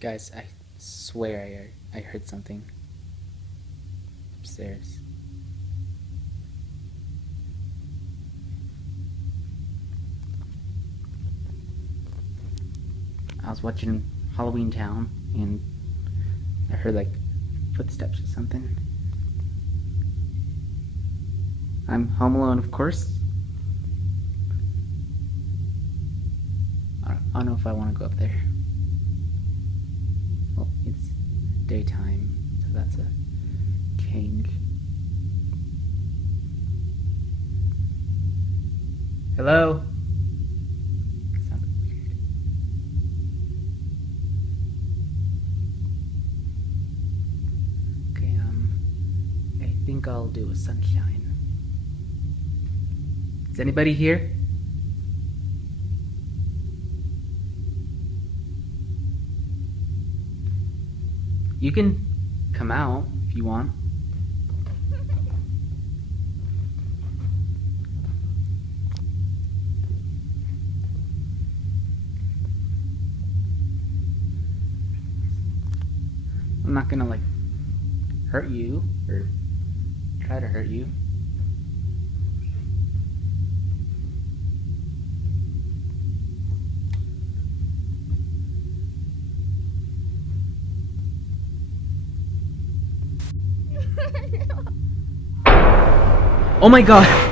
Guys, I swear I heard something upstairs. I was watching Halloween Town and I heard like footsteps or something. I'm home alone, of course. I don't know if I want to go up there. Well, it's daytime, so that's a change. Hello? Sounded weird. Okay, I think I'll do a sunshine. Is anybody here? You can come out if you want. I'm not gonna like hurt you or try to hurt you. Oh my god!